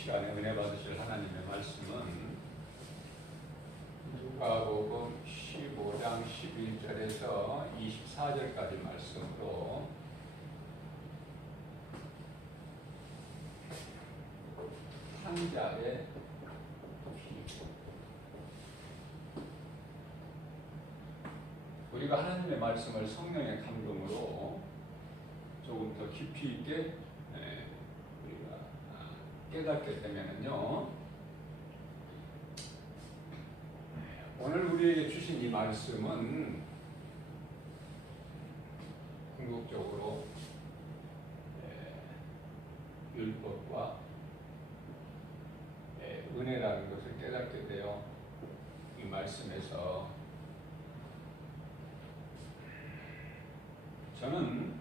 시간에 은혜 받으실 하나님의 말씀은 누가복음 15장 11절에서 24절까지 말씀으로 탕자의 피. 우리가 하나님의 말씀을 성령의 감동으로 조금 더 깊이 있게 우리가 깨닫게 되면은요, 오늘 우리에게 주신 이 말씀은 궁극적으로 율법과 은혜라는 것을 깨닫게 되어 이 말씀에서 저는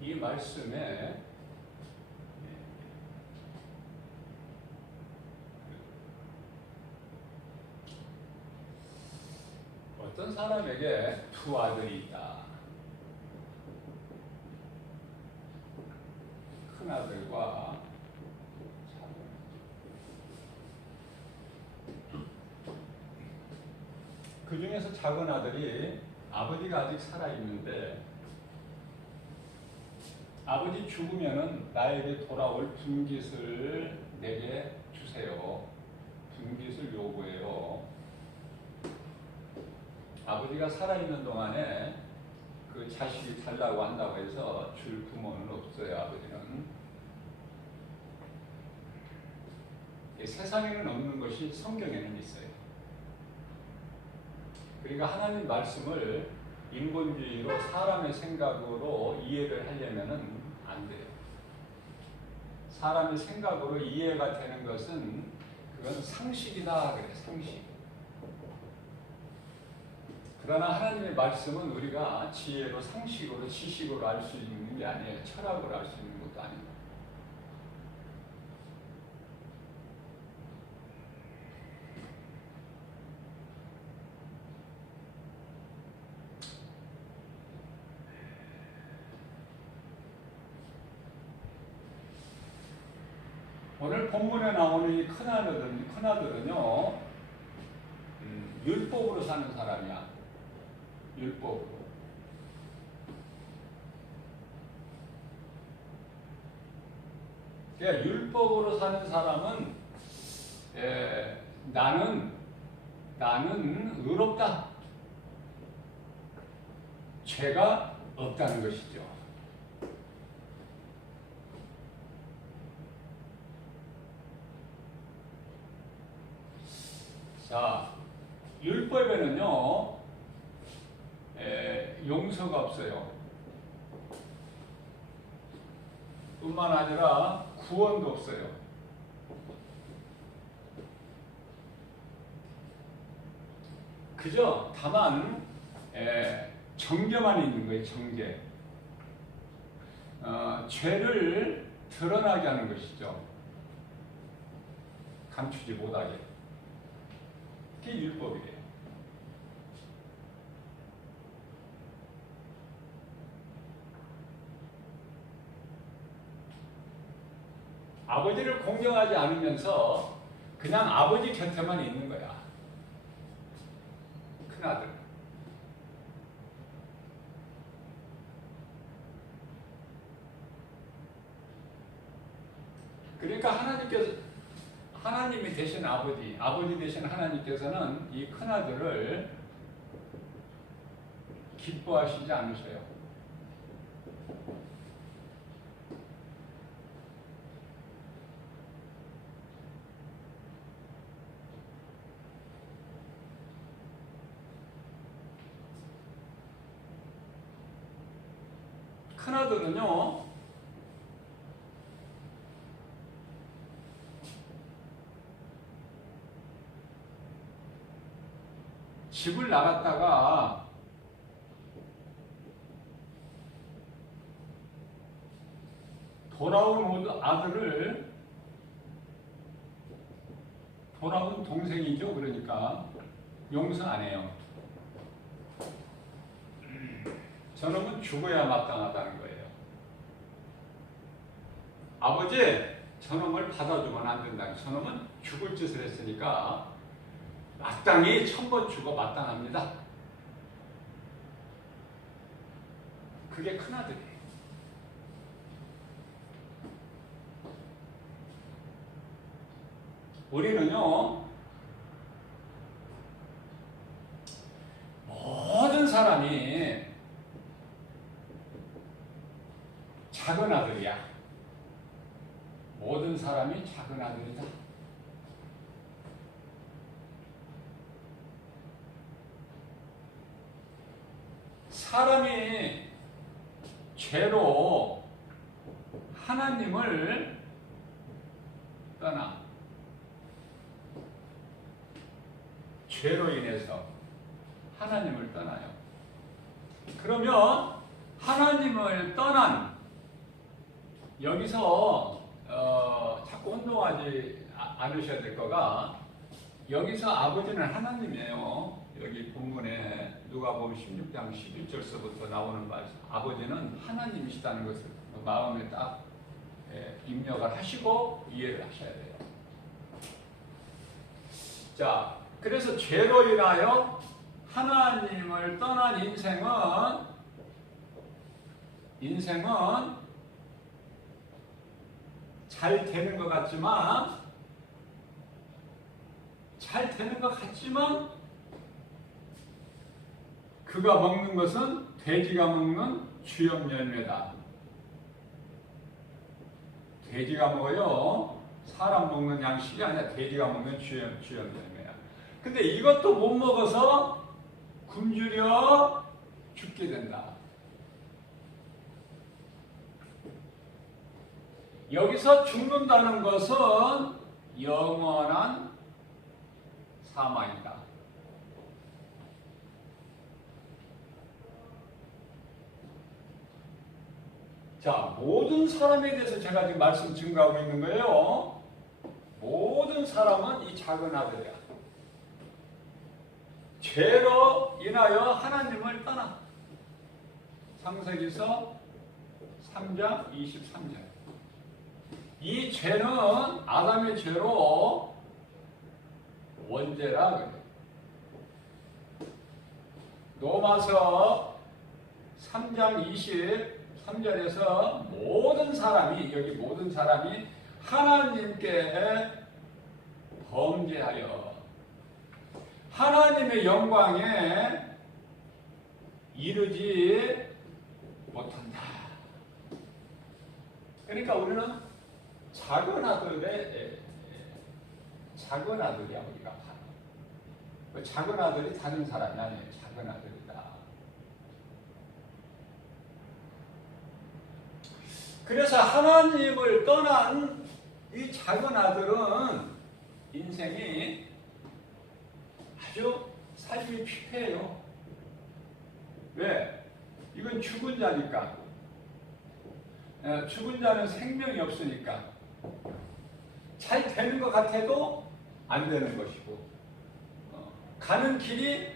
이 말씀에 어떤 사람에게 두 아들이 있다. 큰 아들과 작은 아들. 그 중에서 작은 아들이 아버지가 아직 살아있는데 아버지 죽으면은 나에게 돌아올 분깃을 내게 주세요. 분깃을 요구해요. 아버지가 살아있는 동안에 그 자식이 달라고 한다고 해서 줄 부모는 없어요. 아버지는. 세상에는 없는 것이 성경에는 있어요. 그러니까 하나님 말씀을 인본주의로 사람의 생각으로 이해를 하려면은 안 돼요. 사람의 생각으로 이해가 되는 것은 그건 상식이다 그래. 상식. 그러나 하나님의 말씀은 우리가 지혜로, 상식으로, 지식으로 알 수 있는 게 아니에요. 철학으로 알 수 있는 것도 아닙니다. 오늘 본문에 나오는 이 큰아들은요, 율법으로 사는 사람이야. 율법으로. 그러니까 율법으로 사는 사람은 나는 의롭다. 죄가 없다는 것이죠. 자, 율법에는요, 용서가 없어요. 뿐만 아니라 구원도 없어요. 그저 다만 정죄만 있는 거예요. 정죄. 죄를 드러나게 하는 것이죠. 감추지 못하게. 그게 율법이에요. 아버지를 공경하지 않으면서 그냥 아버지 곁에만 있는 거야. 큰아들. 그러니까 하나님이 되신 아버지 되신 하나님께서는 이 큰아들을 기뻐하시지 않으세요. 큰아들은요, 집을 나갔다가 돌아온 동생이죠. 그러니까 용서 안 해요. 저놈은 죽어야 마땅하다는 거예요. 아버지, 저놈을 받아주면 안 된다. 저놈은 죽을 짓을 했으니까 마땅히 천번 죽어 마땅합니다. 그게 큰아들이에요. 우리는요, 모든 사람이 작은 아들이야. 모든 사람이 작은 아들이다. 사람이 죄로 하나님을 떠나, 죄로 인해서 하나님을 떠나요. 그러면 하나님을 떠난, 여기서 자꾸 혼동하지 않으셔야 될 거가, 여기서 아버지는 하나님이에요. 여기 본문에 누가복음 16장 11절서부터 나오는 말씀, 아버지는 하나님이시다는 것을 마음에 딱 입력을 하시고 이해를 하셔야 돼요. 자, 그래서 죄로 인하여 하나님을 떠난 인생은 잘 되는 것 같지만 그가 먹는 것은 돼지가 먹는 주염 열매다. 돼지가 먹어요. 사람 먹는 양식이 아니라 돼지가 먹는 주염 열매야. 근데 이것도 못 먹어서 굶주려 죽게 된다. 여기서 죽는다는 것은 영원한 사망이다. 자, 모든 사람에 대해서 제가 지금 말씀 증거하고 있는 거예요. 모든 사람은 이 작은 아들이야. 죄로 인하여 하나님을 떠나. 창세기서 3장 23절. 이 죄는 아담의 죄로 원죄라 그래요. 로마서 3장 23절에서 모든 사람이, 여기 모든 사람이 하나님께 범죄하여 하나님의 영광에 이르지 못한다. 그러니까 우리는 작은 아들이야, 우리가. 작은 아들이 다른 사람이 아니에요. 작은 아들이다. 그래서 하나님을 떠난 이 작은 아들은 인생이 아주 삶이 피폐해요. 왜? 이건 죽은 자니까. 죽은 자는 생명이 없으니까. 잘 되는 것 같아도 안 되는 것이고, 가는 길이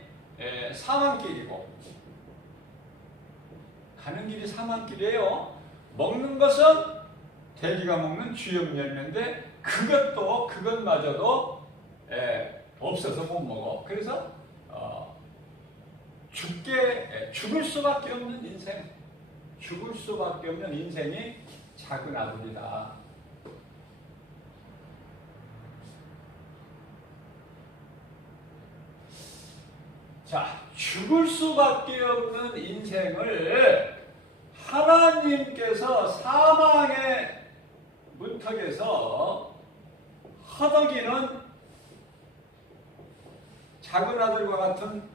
사망길이고, 가는 길이 사망길이에요. 먹는 것은 돼지가 먹는 주염 열매인데 그것마저도 없어서 못 먹어. 그래서 죽을 수밖에 없는 인생, 죽을 수밖에 없는 인생이 작은 아들이다. 자, 죽을 수밖에 없는 인생을 하나님께서 사망의 문턱에서 허덕이는 작은 아들과 같은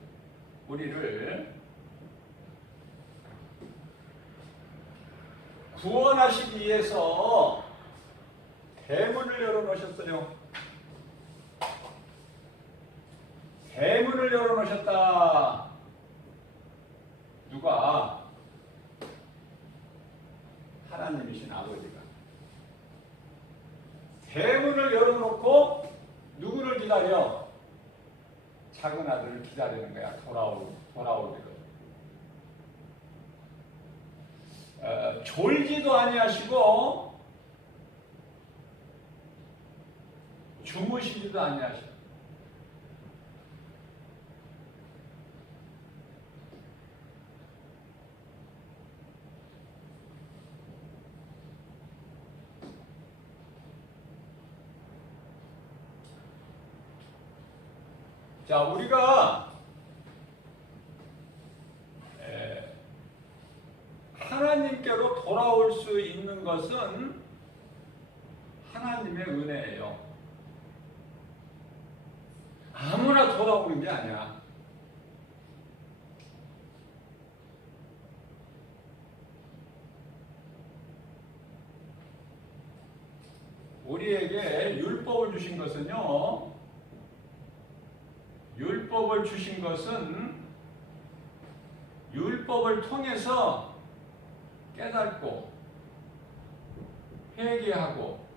우리를 구원하시기 위해서 대문을 열어놓으셨어요. 대문을 열어놓으셨다. 누가? 하나님이신 아버지가. 대문을 열어놓고 누구를 기다려? 작은 아들을 기다리는 거야. 돌아오기를. 졸지도 아니하시고 주무시지도 아니하시고. 자, 우리가 하나님께로 돌아올 수 있는 것은 하나님의 은혜예요. 아무나 돌아오는 게 아니야. 우리에게 율법을 주신 것은요, 율법을 주신 것은 율법을 통해서 깨닫고 회개하고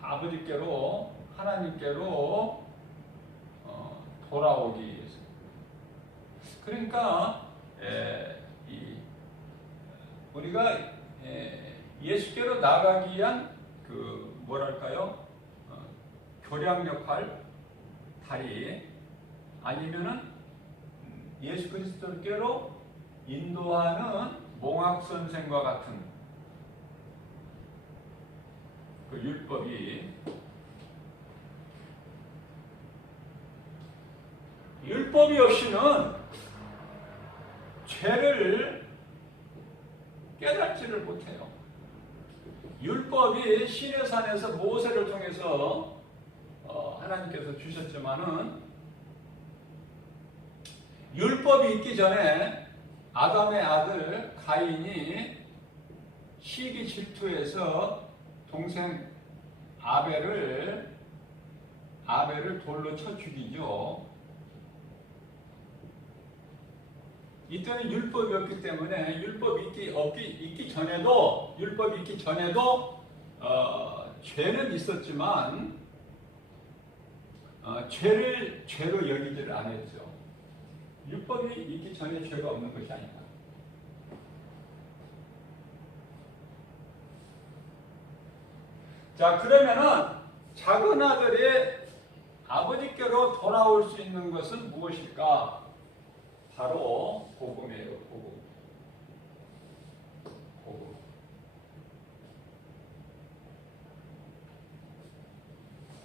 아버지께로 하나님께로 돌아오기 위해서. 그러니까 우리가 예수께로 나가기 위한 그 뭐랄까요? 교량 역할, 다리, 아니면은 예수 그리스도께로 인도하는 몽학 선생과 같은 그 율법이, 율법이 없이는 죄를 깨닫지를 못해요. 율법이 시내 산에서 모세를 통해서 하나님께서 주셨지만은, 율법이 있기 전에 아담의 아들 가인이 시기 질투해서 동생 아벨을 돌로 쳐 죽이죠. 이때는 율법이 없기 때문에, 율법이 있기 전에도 죄는 있었지만 죄를 죄로 여기지를 않았죠. 율법이 있기 전에 죄가 없는 것이 아니다. 자, 그러면은 작은 아들이 아버지께로 돌아올 수 있는 것은 무엇일까? 바로 복음이에요. 복음.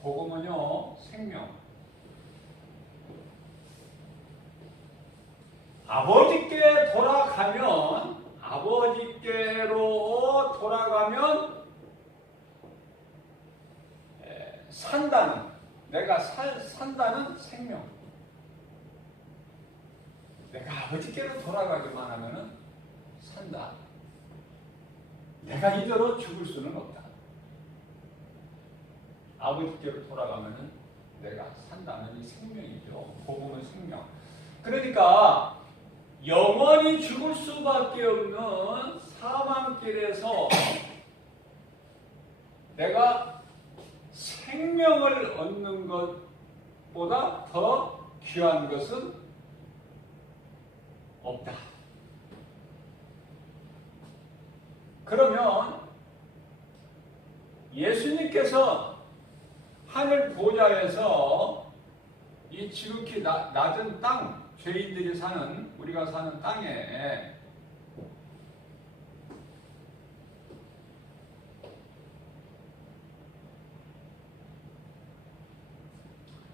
복음은요, 생명. 아버지께 돌아가면, 아버지께로 돌아가면 산다는, 내가 산다는 생명. 내가 아버지께로 돌아가기만 하면은 산다. 내가 이대로 죽을 수는 없다. 아버지께로 돌아가면은 내가 산다는 이 생명이죠. 복음은 생명. 그러니까 영원히 죽을 수밖에 없는 사망길에서 내가 생명을 얻는 것보다 더 귀한 것은 없다. 그러면 예수님께서 하늘 보좌에서 이 지극히 낮은 땅, 죄인들이 사는, 우리가 사는 땅에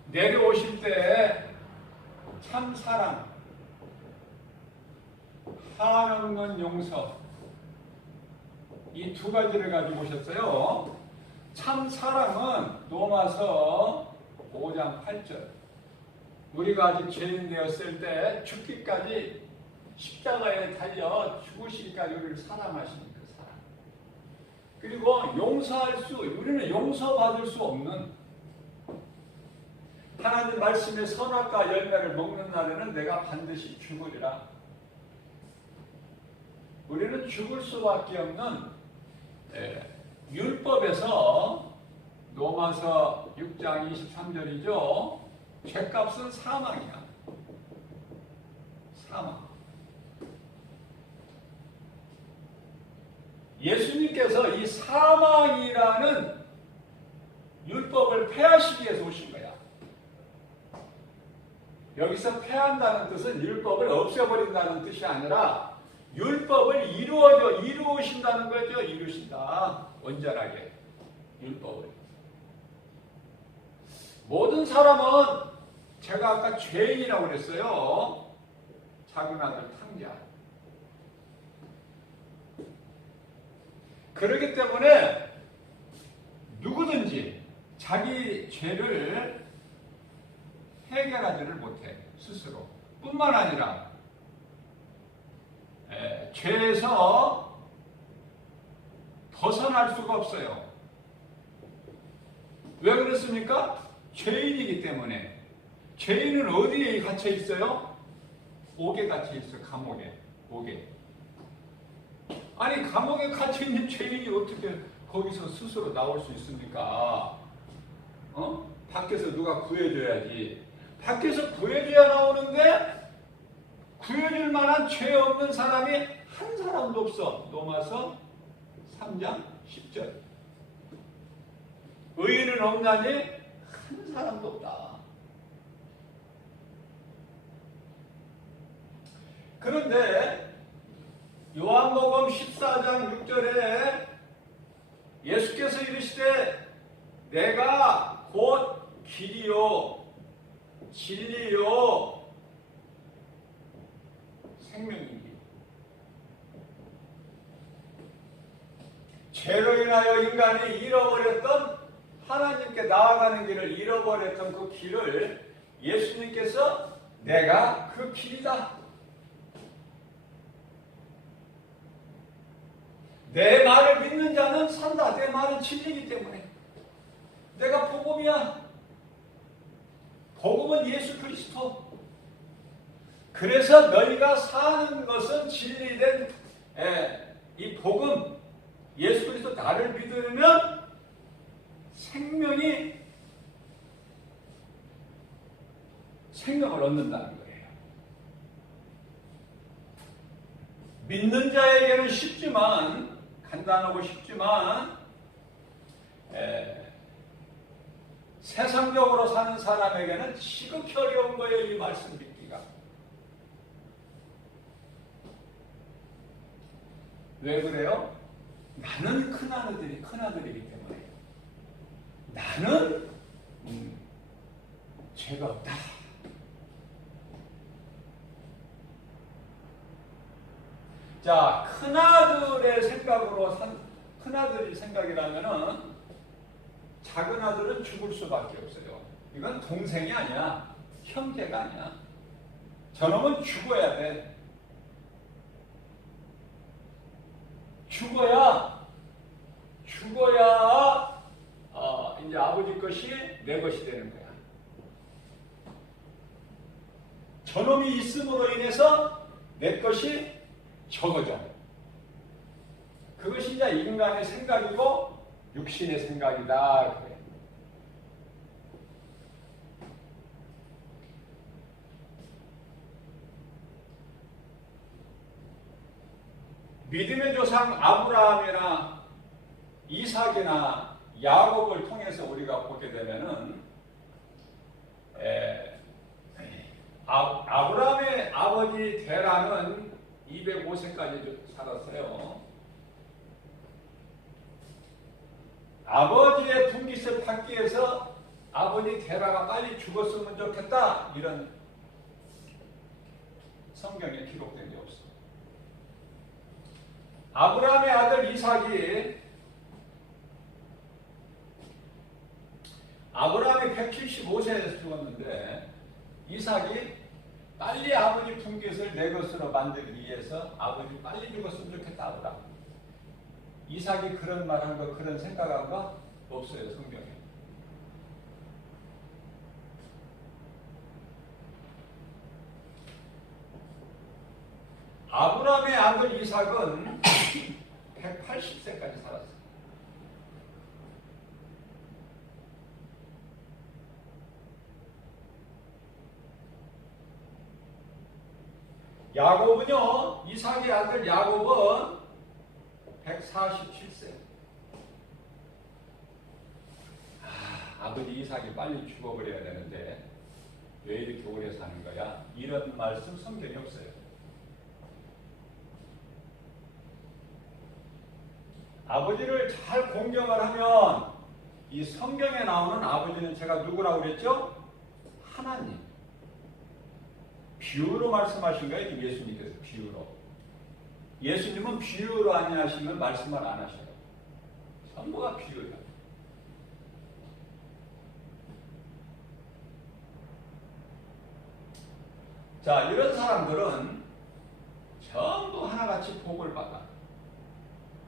내려오실 때 참 사랑, 한없는 용서, 이 두 가지를 가지고 오셨어요. 참 사랑은 로마서 5장 8절. 우리가 아직 죄인 되었을 때 죽기까지 십자가에 달려 죽으시기까지 우리를 사랑하시는 그 사랑. 그리고 우리는 용서받을 수 없는, 하나님 말씀의 선악과 열매를 먹는 날에는 내가 반드시 죽으리라. 우리는 죽을 수밖에 없는 율법에서, 로마서 6장 23절이죠. 죄값은 사망이야. 사망. 예수님께서 이 사망이라는 여기서 폐한다는 뜻은 율법을 없애버린다는 뜻이 아니라 율법을 이루신다는 거죠. 이루신다. 온전하게. 율법을. 모든 사람은 제가 아까 죄인이라고 그랬어요. 작은 아들 탕자. 그렇기 때문에 누구든지 자기 죄를 해결하지를 못해. 스스로. 뿐만 아니라 죄에서 벗어날 수가 없어요. 왜 그렇습니까? 죄인이기 때문에. 죄인은 어디에 갇혀 있어요? 옥에 갇혀 있어요. 감옥에. 옥에. 아니 감옥에 갇혀 있는 죄인이 어떻게 거기서 스스로 나올 수 있습니까? 밖에서 누가 구해줘야지. 밖에서 구해줘야 나오는데 구해줄 만한 죄 없는 사람이 한 사람도 없어. 로마서 3장 10절. 의인은 없나니 한 사람도 없다. 그런데 요한복음 14장 6절에 예수께서 이르시되 내가 곧 길이요 진리요 생명이니 죄로 인하여 인간이 잃어버렸던 하나님께 나아가는 길을 잃어버렸던 그 길을 예수님께서 내가 그 길이다. 내 말을 믿는 자는 산다. 내 말은 진리이기 때문에. 내가 복음이야. 복음은 예수 그리스도. 그래서 너희가 사는 것은 진리된 이 복음, 예수 그리스도 나를 믿으면 생명을 얻는다는 거예요. 믿는 자에게는 쉽지만 간단하고 쉽지만 세상적으로 사는 사람에게는 지극히 어려운 거예요. 이 말씀 믿기가. 왜 그래요? 나는 큰아들이기 때문에. 나는 죄가 없다. 자, 큰아들의 생각으로 큰아들이 생각이라면은 작은 아들은 죽을 수밖에 없어요. 이건 동생이 아니야. 형제가 아니야. 저놈은 죽어야 돼. 죽어야 이제 아버지 것이 내 것이 되는 거야. 저놈이 있음으로 인해서 내 것이 적어져. 그것이 이제 인간의 생각이고 육신의 생각이다. 그래. 믿음의 조상 아브라함이나 이삭이나 야곱을 통해서 우리가 보게 되면은 아브라함의 아버지 데라는 205세까지 살았어요. 아버지의 분깃을 받기 위해서 아버지 데라가 빨리 죽었으면 좋겠다. 이런 성경에 기록된 게 없어. 아브라함의 아들 이삭이 아브라함이 175세에서 죽었는데 이삭이 빨리 아버지 분깃을 내 것으로 만들기 위해서 아버지 빨리 죽었으면 좋겠다. 아브라함. 이삭이 그런 말한 거, 그런 생각한 거 없어요, 성경에. 아브라함의 아들 이삭은 180세까지 살았어요. 야곱은요, 이삭의 아들 야곱은 147세. 아버지 이삭이 빨리 죽어버려야 되는데 왜 이렇게 오래 사는 거야? 이런 말씀 성경에 없어요. 아버지를 잘 공경을 하면 이 성경에 나오는 아버지는 제가 누구라고 그랬죠? 하나님. 비유로 말씀하신 거예요. 예수님께서 비유로. 예수님은 비유로 아니하시면 말씀을 안 하셔요. 전부가 비유예요. 자, 이런 사람들은 전부 하나같이 복을 받아.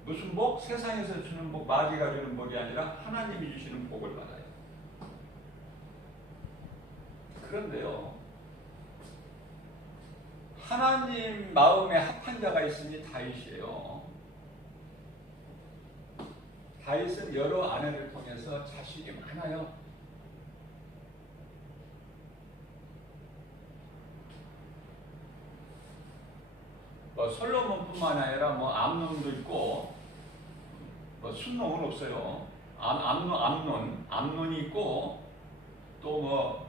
무슨 복? 세상에서 주는 복, 마귀가 주는 복이 아니라 하나님이 주시는 복을 받아요. 그런데요, 하나님 마음에 합한 자가 있으니 다윗이에요. 다윗은 여러 아내를 통해서 자식이 많아요. 솔로몬뿐만 아니라 암논도 있고, 순놈은 없어요. 암논이 있고, 또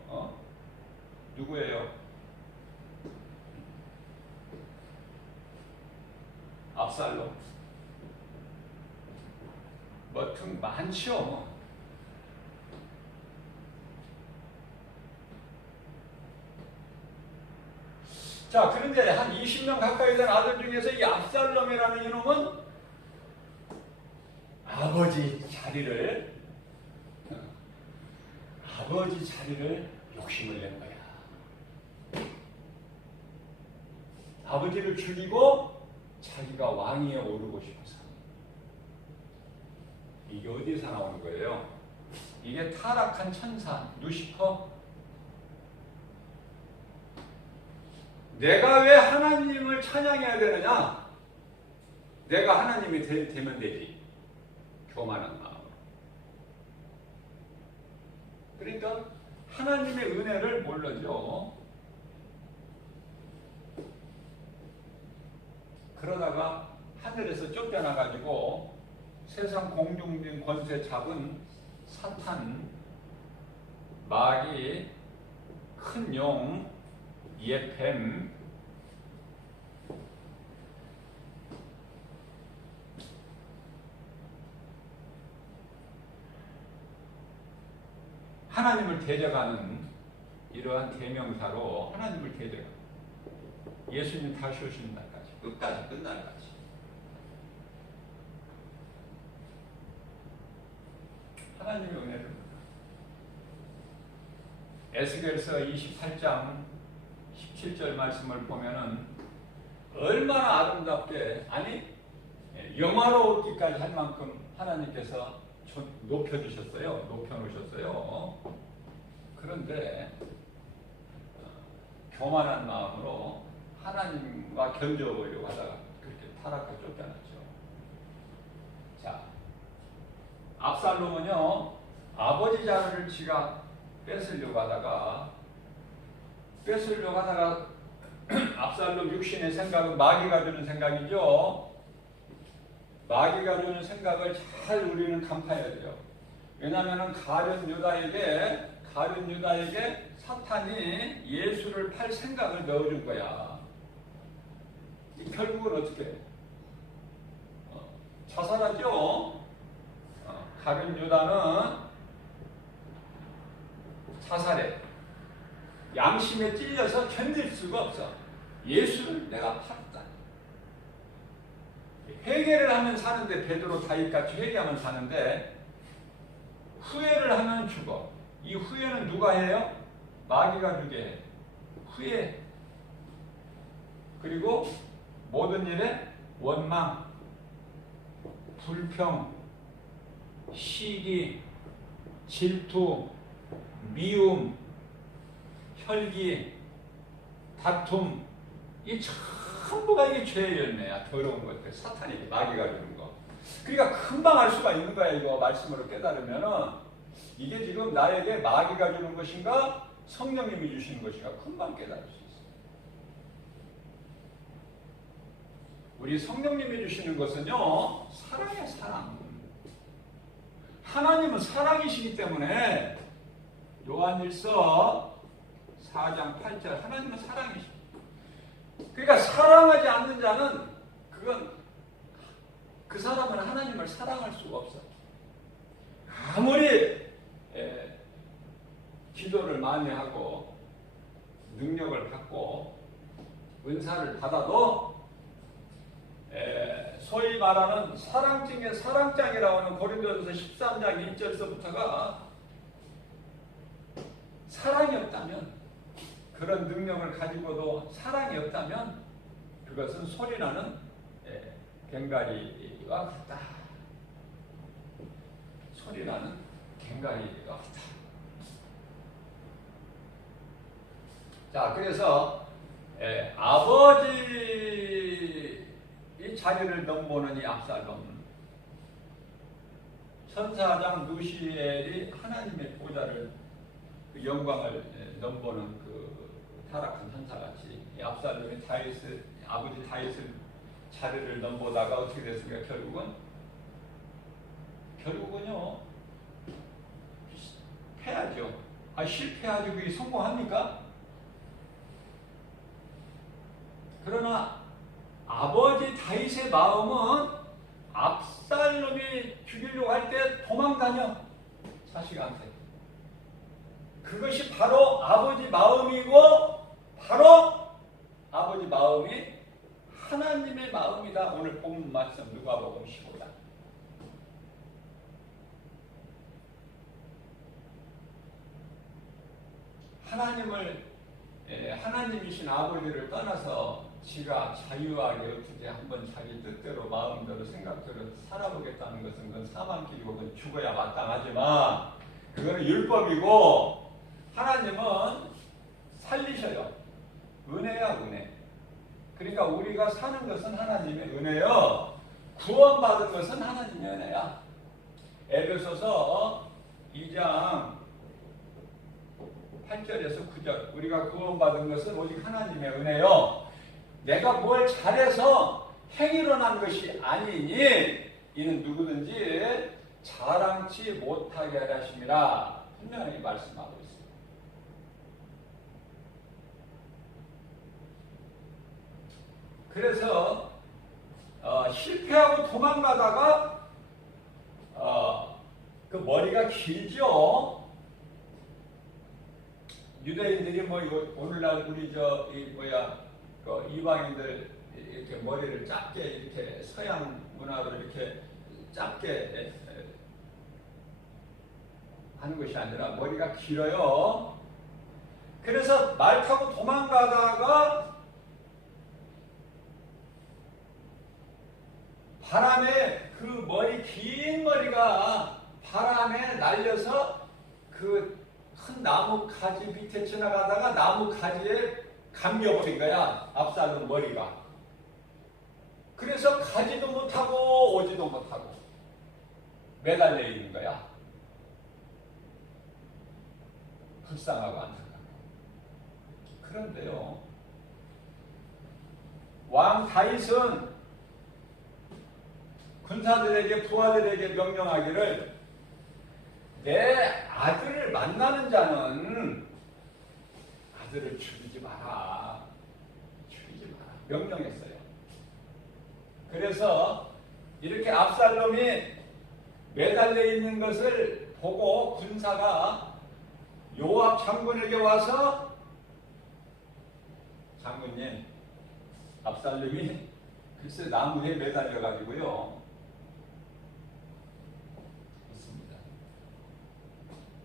누구예요? 압살롬. 등 많죠. 자, 그런데 한 20년 가까이 된 아들 중에서 이 압살롬이라는 이놈은 아버지 자리를 욕심을 낸 거야. 아버지를 죽이고 자기가 왕위에 오르고 싶어서. 이게 어디서 나오는 거예요? 이게 타락한 천사 루시퍼. 내가 왜 하나님을 찬양해야 되느냐? 내가 하나님이 되면 되지. 교만한 마음으로. 그러니까 하나님의 은혜를 몰라죠. 그러다가 하늘에서 쫓겨나가지고 세상 공중진 권세 잡은 사탄, 마귀, 큰 용, 예뱀, 하나님을 대적하는 이러한 대명사로 하나님을 대적하는 예수님 다시 오시는 날까지, 끝까지 끝날 날까지. 하나님의 은혜를 에스겔서 28장 17절 말씀을 보면은 얼마나 아름답게, 아니 영화로웠기까지 할 만큼 하나님께서 높여주셨어요. 높여놓으셨어요. 그런데 교만한 마음으로 하나님과 견뎌보려고 하다가 그렇게 타락하고 쫓겨났죠. 자, 압살롬은요, 아버지 자리를 지가 뺏으려고 하다가 압살롬 육신의 생각은 마귀가 주는 생각이죠. 마귀가 주는 생각을 잘 우리는 간파해야 돼요. 왜냐하면 가룟 유다에게 사탄이 예수를 팔 생각을 넣어준 거야. 결국은 어떻게 해? 자살하죠. 가룟 유다는 자살해. 양심에 찔려서 견딜 수가 없어. 예수를 내가 팔았다. 회개를 하면 사는데, 베드로 다윗같이 회개하면 사는데, 후회를 하면 죽어. 이 후회는 누가 해요? 마귀가 주게 해. 후회. 그리고 모든 일에 원망, 불평, 시기, 질투, 미움, 혈기, 다툼, 이 전부가 이게 죄의 열매야. 더러운 것들, 사탄이 마귀가 주는 거. 그러니까 금방 알 수가 있는 거야. 이거 말씀으로 깨달으면은 이게 지금 나에게 마귀가 주는 것인가 성령님이 주시는 것인가 금방 깨달을 수 있어요. 우리 성령님이 주시는 것은요, 사랑이야, 사랑. 하나님은 사랑이시기 때문에 요한일서 4장 8절 하나님은 사랑이십니다. 그러니까 사랑하지 않는 자는 그건 그 사람은 하나님을 사랑할 수가 없어. 아무리 기도를 많이 하고 능력을 갖고 은사를 받아도 소위 말하는 사랑 중에 사랑장이라고 하는 고린도전서 13장 1절서부터가 사랑이 없다면, 그런 능력을 가지고도 사랑이 없다면 그것은 소리나는 괭가리와 같다. 소리나는 괭가리와 같다. 자, 그래서 아버지 이 자리를 넘보는 이 압살롬, 천사장 누시엘이 하나님의 보좌를, 그 영광을 넘보는 그 타락한 천사같이 이 압살롬이 아버지 다윗을 자리를 넘보다가 어떻게 됐습니까? 결국은요 패하죠. 실패하죠. 그게 성공합니까? 그러나 아버지 다윗의 마음은 압살롬이 죽이려고 할 때 도망다녀, 자식한테. 그것이 바로 아버지 마음이고, 바로 아버지 마음이 하나님의 마음이다. 오늘 본문 말씀 누가복음 15장. 하나님이신 아버지를 떠나서 지가 자유하게 어떻게 한번 자기 뜻대로 마음대로 생각대로 살아보겠다는 것은 그건 사망길이고 그건 죽어야 마땅하지만 그거는 율법이고, 하나님은 살리셔요. 은혜야, 은혜. 그러니까 우리가 사는 것은 하나님의 은혜요, 구원받은 것은 하나님의 은혜야. 에베소서 2장 8절에서 9절, 우리가 구원받은 것은 오직 하나님의 은혜요, 내가 뭘 잘해서 행위로 난 것이 아니니 이는 누구든지 자랑치 못하게 하심이라 분명히 말씀하고 있습니다. 그래서 실패하고 도망가다가 그 머리가 길죠. 유대인들이 오늘날 우리 이방인들 이렇게 머리를 짧게, 이렇게 서양 문화로 이렇게 짧게 하는 것이 아니라 머리가 길어요. 그래서 말 타고 도망가다가 바람에 그 긴 머리가 바람에 날려서 그 큰 나무 가지 밑에 지나가다가 나무 가지에 감겨버린 거야, 압살롬 머리가. 그래서 가지도 못하고 오지도 못하고 매달려 있는 거야. 불쌍하고 안타깝고. 그런데요, 왕 다윗은 군사들에게, 부하들에게 명령하기를 내 아들을 만나는 자는 아들을 죽이지 마라. 죽이지 마라. 명령했어요. 그래서 이렇게 압살롬이 매달려 있는 것을 보고 군사가 요압 장군에게 와서, 장군님, 압살롬이 글쎄 나무에 매달려 가지고요 있습니다.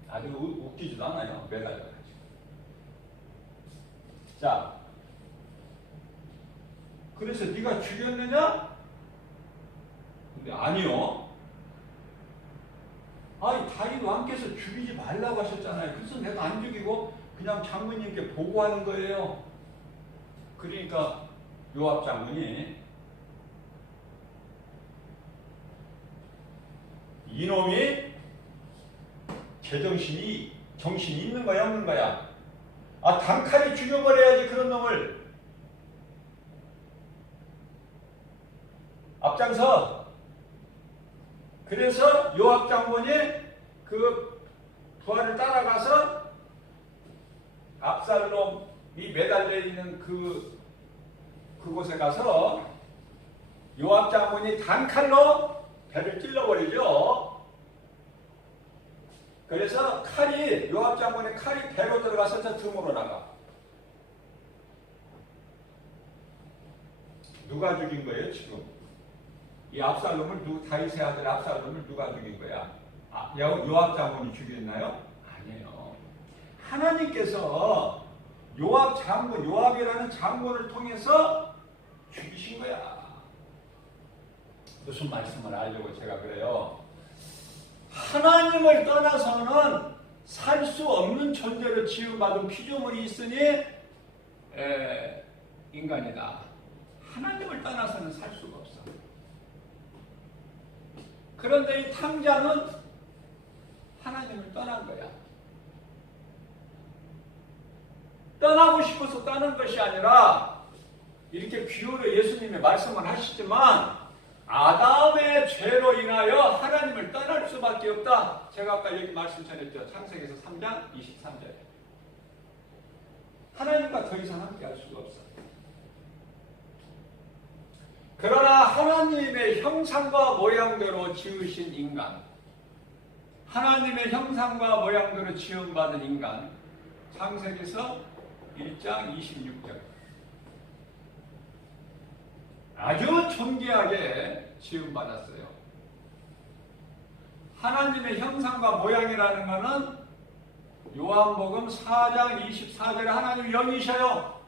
아주 웃기지도 않아요. 매달려 가지고. 자, 그래서 네가 죽였느냐? 근데 아니요. 아니, 다윗 왕께서 죽이지 말라고 하셨잖아요. 그래서 내가 안 죽이고 그냥 장군님께 보고하는 거예요. 그러니까 요압 장군이, 이놈이 정신이 있는 거야, 없는 거야? 단칼에 죽여버려야지, 그런 놈을. 앞장서. 그래서 요압 장군이 그 부하를 따라가서 압살롬이 매달려 있는 그곳에 가서 요압 장군이 단칼로 배를 찔러버리죠. 그래서 요압 장군의 칼이 배로 들어가서 저 등으로 나가. 누가 죽인 거예요, 지금? 이 압살롬을 다윗의 아들 압살롬을 누가 죽인 거야? 요압 장군이 죽였나요? 아니에요. 하나님께서 요압이라는 장군을 통해서 죽이신 거야. 무슨 말씀을 하려고 제가 그래요? 하나님을 떠나서는 살 수 없는 존재로 지음받은 피조물이 있으니 인간이다. 하나님을 떠나서는 살 수가 없어. 그런데 이 탕자는 하나님을 떠난 거야. 떠나고 싶어서 떠난 것이 아니라 이렇게 비유로 예수님이 말씀을 하시지만 아담의 죄로 인하여 하나님을 떠날 수밖에 없다. 제가 아까 여기 말씀 전했죠. 창세기에서 3장 23절. 하나님과 더 이상 함께할 수가 없어. 그러나 하나님의 형상과 모양대로 지으신 인간, 하나님의 형상과 모양대로 지음받은 인간, 창세기에서 1장 26절. 아주 존귀하게 지음받았어요. 하나님의 형상과 모양이라는 것은 요한복음 4장 24절에 하나님 영이셔요.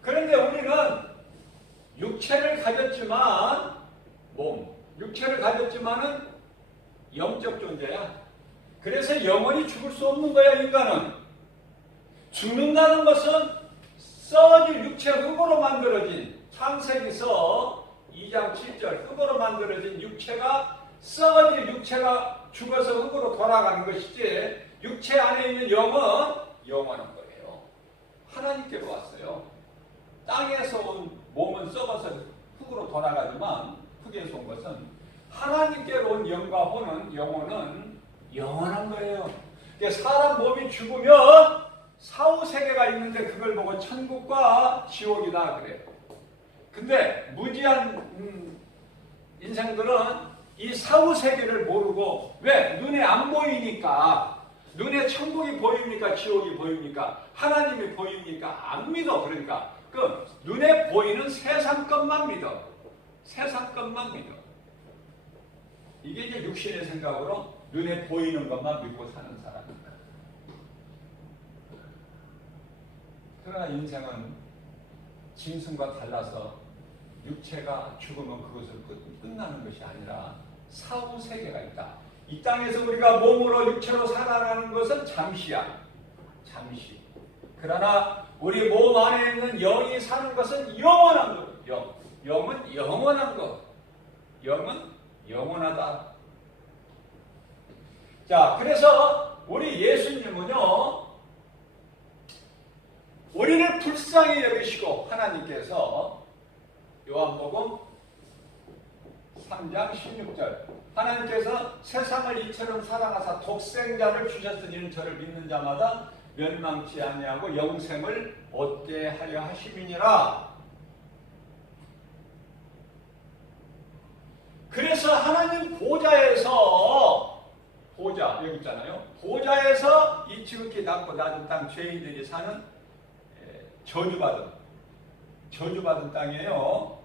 그런데 우리는 육체를 가졌지만 육체를 가졌지만은 영적 존재야. 그래서 영원히 죽을 수 없는 거야. 인간은 죽는다는 것은 썩어질 육체 흙으로 만들어진 창세기서 2장 7절 흙으로 만들어진 육체가 썩어질 육체가 죽어서 흙으로 돌아가는 것이지 육체 안에 있는 영은 영원한 거예요. 하나님께로 왔어요. 땅에서 온 몸은 썩어서 흙으로 돌아가지만 흙에서 온 것은 하나님께로 온 영과 혼은 영혼은 영원한 거예요. 사람 몸이 죽으면 사후세계가 있는데 그걸 보고 천국과 지옥이다 그래요. 근데 무지한 인생들은 이 사후세계를 모르고 왜? 눈에 안 보이니까 눈에 천국이 보입니까? 지옥이 보입니까? 하나님이 보입니까? 안 믿어. 그러니까 그 눈에 보이는 세상 것만 믿어. 세상 것만 믿어. 이게 이제 육신의 생각으로 눈에 보이는 것만 믿고 사는 사람입니다. 그러나 인생은 짐승과 달라서 육체가 죽으면 그것을 끝나는 것이 아니라 사후 세계가 있다. 이 땅에서 우리가 몸으로 육체로 살아가는 것은 잠시야. 잠시. 그러나 우리 몸 안에 있는 영이 사는 것은 영원한 것. 영은 영원한 것. 영은 영원하다. 자, 그래서 우리 예수님은요, 우리를 불쌍히 여기시고 하나님께서 요한복음 3장 16절 하나님께서 세상을 이처럼 사랑하사 독생자를 주셨으니 저를 믿는 자마다 멸망치 아니하고 영생을 얻게 하려 하심이니라. 그래서 하나님 보좌에서 여기 있잖아요. 보좌에서 이 지극히 낮고 낮은 땅 죄인들이 사는 저주받은 땅이에요.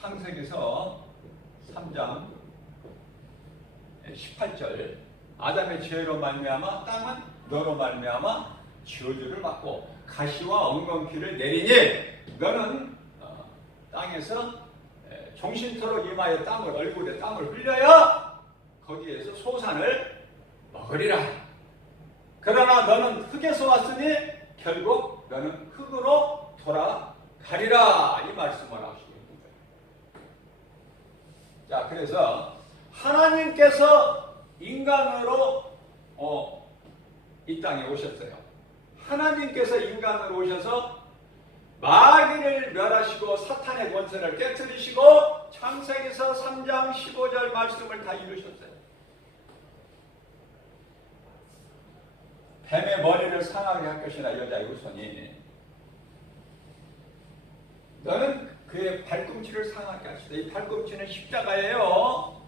창세기에서 3장 18절 아담의 죄로 말미암아 땅은 너로 말미암아 저주를 받고 가시와 엉겅퀴를 내리니 너는 땅에서 종신토록 이마에 얼굴에 땀을 흘려야 거기에서 소산을 먹으리라. 그러나 너는 흙에서 왔으니 결국 너는 흙으로 돌아가리라. 이 말씀을 하시고 있는 거예요. 자, 그래서 하나님께서 인간으로 이 땅에 오셨어요. 하나님께서 인간으로 오셔서 마귀를 멸하시고 사탄의 권세를 깨뜨리시고 창세기서 3장 15절 말씀을 다 이루셨어요. 뱀의 머리를 상하게 할 것이나 여자의 후손이 너는 그의 발꿈치를 상하게 하시다. 이 발꿈치는 십자가예요.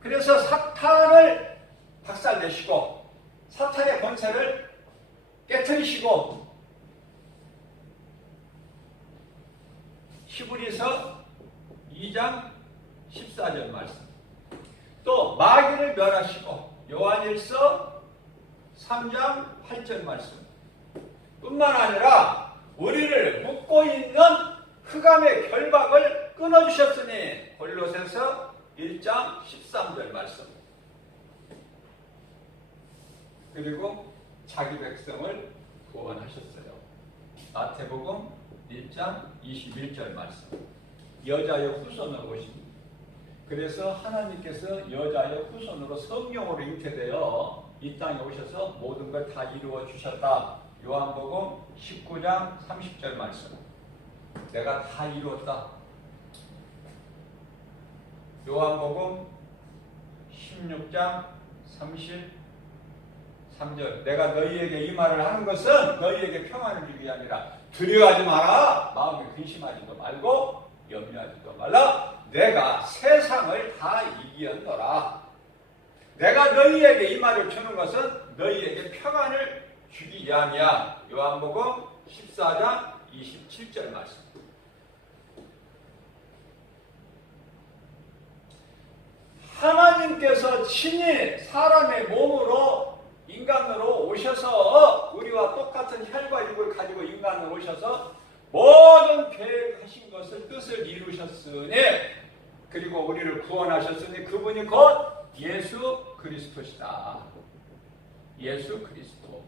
그래서 사탄을 박살내시고 사탄의 권세를 깨트리시고 히브리서 2장 14절 말씀, 또 마귀를 멸하시고 요한일서 3장 8절 말씀 뿐만 아니라 우리를 묶고 있는 흑암의 결박을 끊어주셨으니 골로새서 1장 13절 말씀, 그리고 자기 백성을 구원하셨어요. 마태복음 1장 21절 말씀, 여자의 후손으로 오십니다. 그래서 하나님께서 여자의 후손으로 성령으로 잉태되어 이 땅에 오셔서 모든 걸 다 이루어 주셨다. 요한복음 19장 30절 말씀, 내가 다 이루었다. 요한복음 16장 33절, 내가 너희에게 이 말을 하는 것은 너희에게 평안을 주기 아니라 두려워하지 마라. 마음에 근심하지도 말고 염려하지도 말라. 내가 세상을 다 이기었노라. 내가 너희에게 이 말을 주는 것은 너희에게 평안을 주기 위함이야. 요한복음 14장 27절 말씀. 하나님께서 친히 사람의 몸으로 인간으로 오셔서 우리와 똑같은 혈과 육을 가지고 인간으로 오셔서 모든 계획하신 것을 뜻을 이루셨으니, 그리고 우리를 구원하셨으니 그분이 곧 예수 그리스도시다. 예수 그리스도.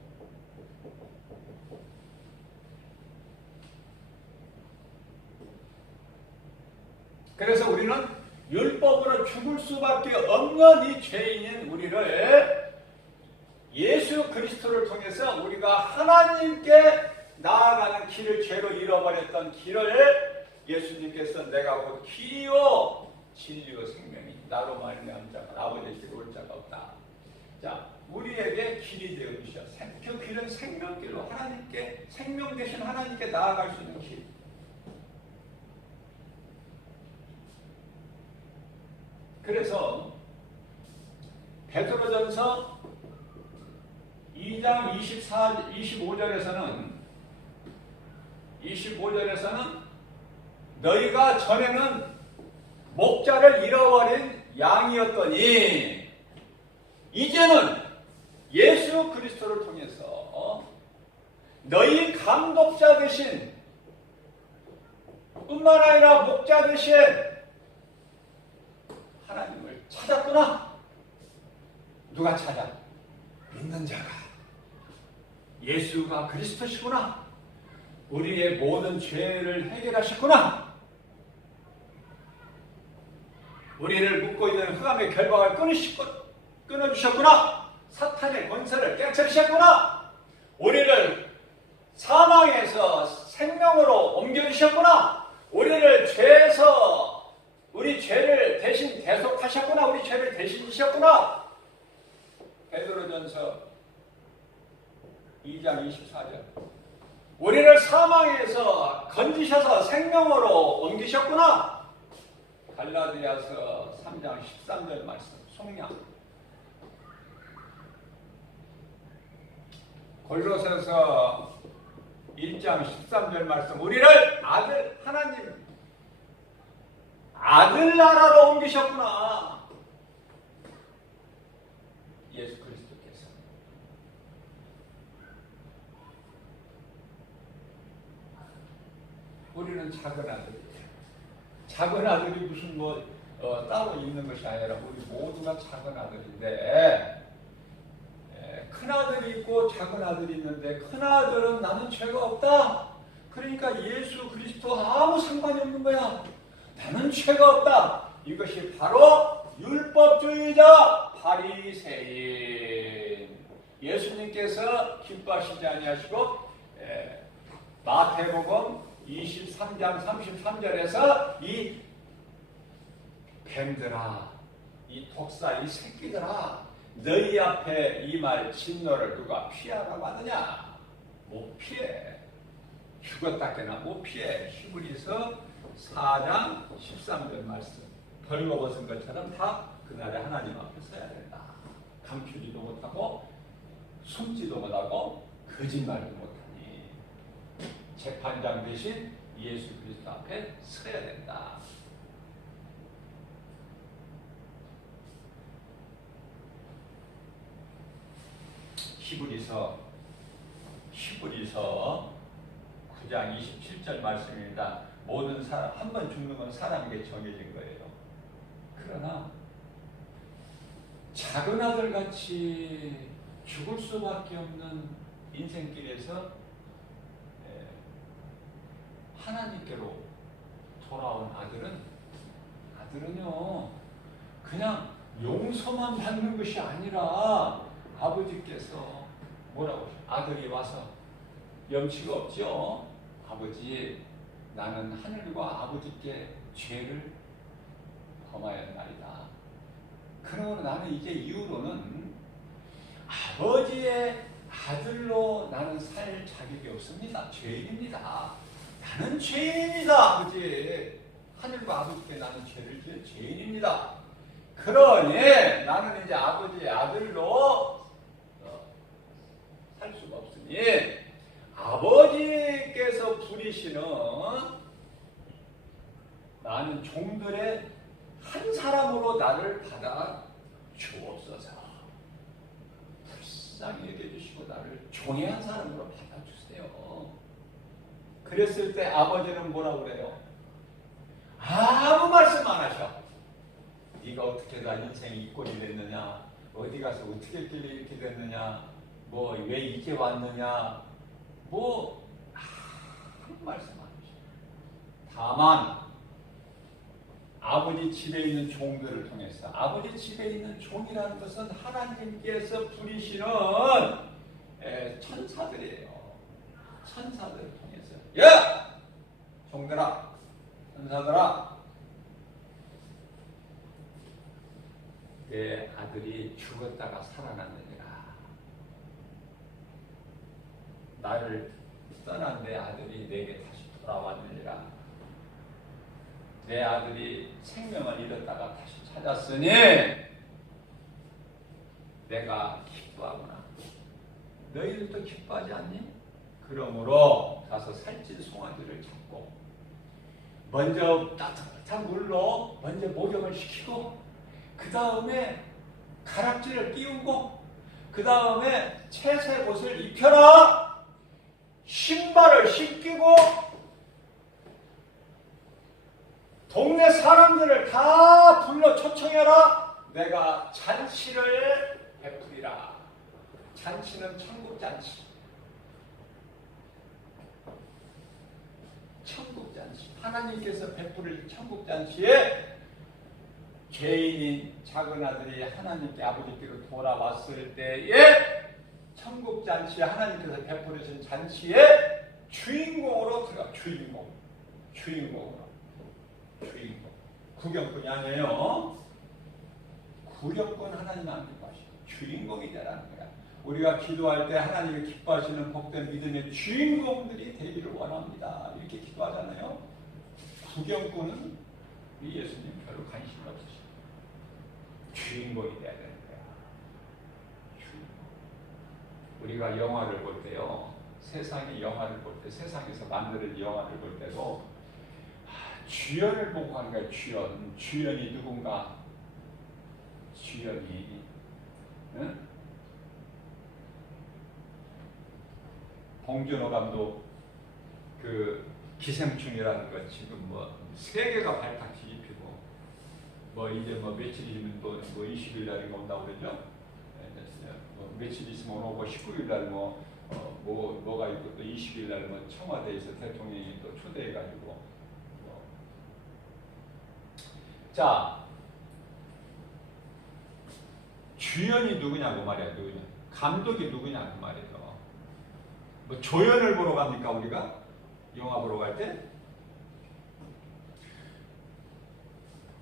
그래서 우리는 율법으로 죽을 수밖에 없는 이 죄인인 우리를 예수 그리스도를 통해서 우리가 하나님께 나아가는 길을, 죄로 잃어버렸던 길을 예수님께서 내가 곧 길이요 진리요 생명이 나로 말미암은 자가 아버지께 올 자가 없다. 자, 우리에게 길이 되어 주셔. 그 길은 생명길로 하나님께, 생명 되신 하나님께 나아갈 수 있는 길. 그래서 베드로전서 2장 25절에서는 너희가 전에는 목자를 잃어버린 양이었더니 이제는 예수 그리스도를 통해서 너희 감독자 되신, 뿐만 아니라 목자 되신 하나님을 찾았구나. 누가 찾아? 믿는 자가. 예수가 그리스도시구나. 우리의 모든 죄를 해결하셨구나. 우리를 묶고 있는 흑암의 결박을 끊어주셨구나. 사탄의 권세를 깨뜨리셨구나. 우리를 사망에서 생명으로 옮겨주셨구나. 우리를 죄에서 우리 죄를 대신 대속하셨구나. 우리 죄를 대신 지셨구나. 베드로전서 2장 24절. 우리를 사망에서 건지셔서 생명으로 옮기셨구나. 갈라디아서 3장 13절 말씀, 속량. 골로새서 1장 13절 말씀, 우리를 하나님 아들 나라로 옮기셨구나. 예수 그리스도께서. 우리는 작은 아들이에요. 작은 아들이 무슨 따로 있는 것이 아니라 우리 모두가 작은 아들인데, 큰 아들이 있고 작은 아들이 있는데, 큰 아들은 나는 죄가 없다. 그러니까 예수 그리스도 아무 상관이 없는 거야. 나는 죄가 없다. 이것이 바로 율법주의자 바리새인. 예수님께서 기뻐하시지 아니하시고 마태복음 23장 33절에서 이 뱀들아, 이 독사, 이 새끼들아, 너희 앞에 이 말 진노를 누가 피하라고 하느냐? 못 피해. 죽었다 깨나 못 피해. 히브리서 4장 13절 말씀. 벌거벗은 것처럼 다 그날에 하나님 앞에 서야 된다. 감추지도 못하고 숨지도 못하고 거짓말도 못하니 재판장 대신 예수 그리스도 앞에 서야 된다. 히브리서 9장 27절 말씀입니다. 모든 사람 한 번 죽는 건 사람에게 정해진 거예요. 그러나 작은 아들같이 죽을 수밖에 없는 인생길에서 하나님께로 돌아온 아들은요 그냥 용서만 받는 것이 아니라 아버지께서 뭐라고 아들이 와서 염치가 없죠. 아버지, 나는 하늘과 아버지께 죄를 범하였나이다. 그러므로 나는 이제 이후로는 아버지의 아들로 나는 살 자격이 없습니다. 죄인입니다. 나는 죄인입니다. 아버지, 하늘과 아버지께 나는 죄를 지은 죄인입니다. 그러니 나는 이제 아버지의 아들로 살 수가 없으니 아버지께서 부리시는 나는 종들의 한 사람으로 나를 받아 주옵소서. 불쌍히 여겨주시고 나를 종의 한 사람으로 받아주세요. 그랬을 때 아버지는 뭐라고 그래요? 아무 말씀 안 하셔. 네가 어떻게 다 인생이 이 꼴이 됐느냐, 어디 가서 어떻게 했길래 이렇게 됐느냐, 뭐 왜 이제 왔느냐, 뭐 아무 말씀 안 하셔. 다만 아버지 집에 있는 종들을 통해서, 아버지 집에 있는 종이라는 것은 하나님께서 부리시는 천사들이에요. 천사들을 통해서 야! 종들아, 천사들아, 내 아들이 죽었다가 살아났느니라. 나를 떠난 내 아들이 내게 다시 돌아왔느니라. 내 아들이 생명을 잃었다가 다시 찾았으니 내가 기뻐하구나. 너희들도 기뻐하지 않니? 그러므로 가서 살찐 송아지를 잡고 먼저 따뜻한 물로 먼저 목욕을 시키고 그 다음에 가락지를 끼우고 그 다음에 채색 옷을 입혀라. 신발을 신기고 동네 사람들을 다 불러 초청해라. 내가 잔치를 베풀이라. 잔치는 천국잔치. 천국잔치. 하나님께서 베풀을 천국잔치에 죄인인 작은 아들이 하나님께 아버지께로 돌아왔을 때에 천국잔치에 하나님께서 베풀으신 잔치에 주인공으로 들어가. 주인공으로. 구경꾼이 아니에요. 구경꾼 하나님 안 기뻐하시고 주인공이 되라는 거야. 우리가 기도할 때 하나님이 기뻐하시는 복된 믿음의 주인공들이 되기를 원합니다. 이렇게 기도하잖아요. 구경꾼은 우리 예수님 별로 관심이 없으시고 주인공이 돼야 되는 거야. 우리가 영화를 볼 때요, 세상의 영화를 볼 때, 세상에서 만드는 영화를 볼 때도 주연을 보고 하는 거야. 주연이 누군가? 주연이 응? 봉준호 감독 그 기생충이라는 거 지금 뭐 세계가 발칵 뒤집히고 뭐 이제 뭐 며칠 있으면 뭐 20일 날인가 온다고 그러죠. 뭐 며칠 있으면 오고 19일 날 뭐가 있고 또 20일 날 뭐 청와대에서 대통령이 또 초대해가지고 자, 주연이 누구냐고 말이야. 누구냐? 감독이 누구냐고 말이죠. 뭐 조연을 보러 갑니까 우리가? 영화 보러 갈 때?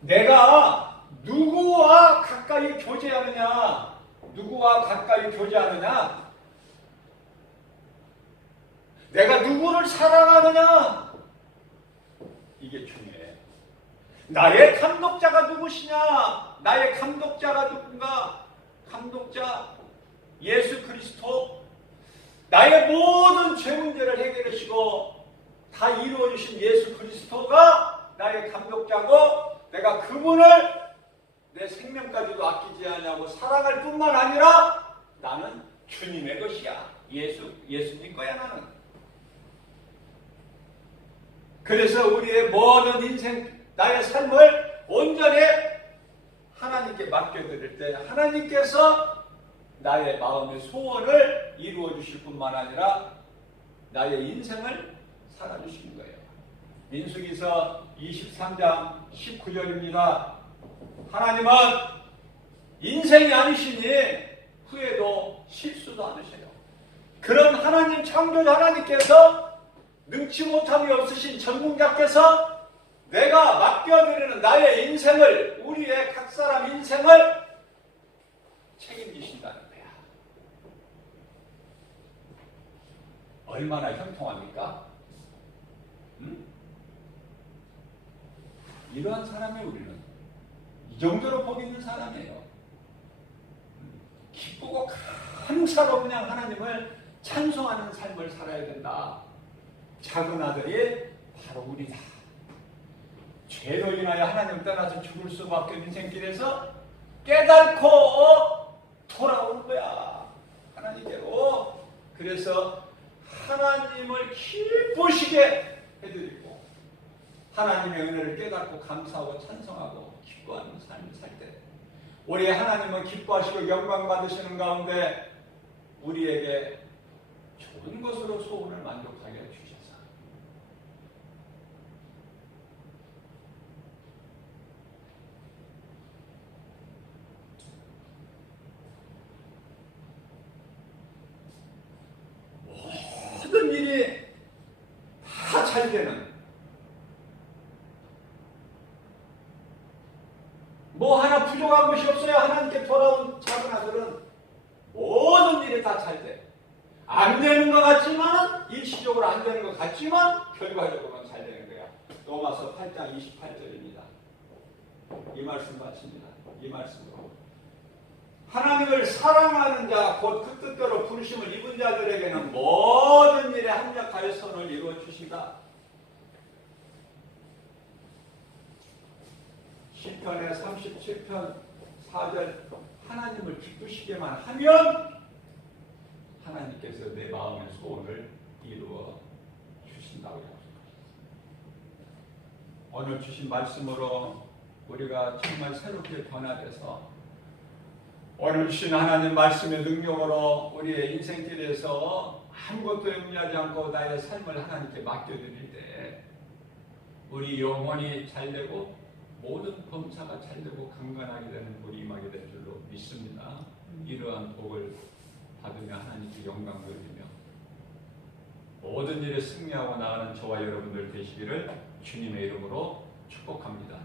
내가 누구와 가까이 교제하느냐, 누구와 가까이 교제하느냐? 내가 누구를 사랑하느냐? 이게 중요해. 나의 감독자가 누구시냐? 나의 감독자가 누군가? 감독자 예수 그리스도. 나의 모든 죄 문제를 해결하시고 다 이루어주신 예수 그리스도가 나의 감독자고, 내가 그분을 내 생명까지도 아끼지 않냐고 사랑할 뿐만 아니라 나는 주님의 것이야. 예수님 거야 나는. 그래서 우리의 모든 인생, 나의 삶을 온전히 하나님께 맡겨드릴 때 하나님께서 나의 마음의 소원을 이루어 주실 뿐만 아니라 나의 인생을 살아주시는 거예요. 민수기서 23장 19절입니다. 하나님은 인생이 아니시니 후에도 실수도 않으세요. 그런 하나님, 창조주 하나님께서 능치 못함이 없으신 전능자께서 내가 맡겨드리는 나의 인생을, 우리의 각 사람 인생을 책임지신다는 거야. 얼마나 형통합니까? 응? 이러한 사람이 우리는 이 정도로 복 있는 사람이에요. 기쁘고 감사로 그냥 하나님을 찬송하는 삶을 살아야 된다. 작은 아들이 바로 우리다. 죄로 인하여 하나님 떠나서 죽을 수밖에 없는 인생길에서 깨닫고 돌아오는 거야. 하나님께로. 그래서 하나님을 기쁘시게 해드리고 하나님의 은혜를 깨닫고 감사하고 찬송하고 기뻐하는 삶을 살 때 우리 하나님은 기뻐하시고 영광 받으시는 가운데 우리에게 좋은 것으로 소원을 만족하게 해주셔서 모든 일이 다 잘 되는, 뭐 하나 부족한 것이 없어요. 하나님께 돌아온 작은 아들은 모든 일이 다 잘 돼. 안 되는 것 같지만, 일시적으로 안 되는 것 같지만 결과적으로는 잘 되는 거야. 로마서 8장 28절입니다. 이 말씀 마칩니다. 이 말씀으로 하나님을 사랑하는 자, 곧 그 뜻대로 부르심을 입은 자들에게는 모든 일에 합력하여 선을 이루어 주신다. 시편의 37편 4절, 하나님을 기쁘시게만 하면 하나님께서 내 마음의 소원을 이루어 주신다고 약속하셨습니다. 오늘 주신 말씀으로 우리가 정말 새롭게 변화돼서 오늘 주신 하나님 말씀의 능력으로 우리의 인생길에서 아무것도 염려하지 않고 나의 삶을 하나님께 맡겨드릴 때 우리 영혼이 잘되고 모든 범사가 잘되고 강건하게 되는 우리 임하게 될 줄로 믿습니다. 이러한 복을 받으며 하나님께 영광 돌리며 모든 일에 승리하고 나가는 저와 여러분들 되시기를 주님의 이름으로 축복합니다.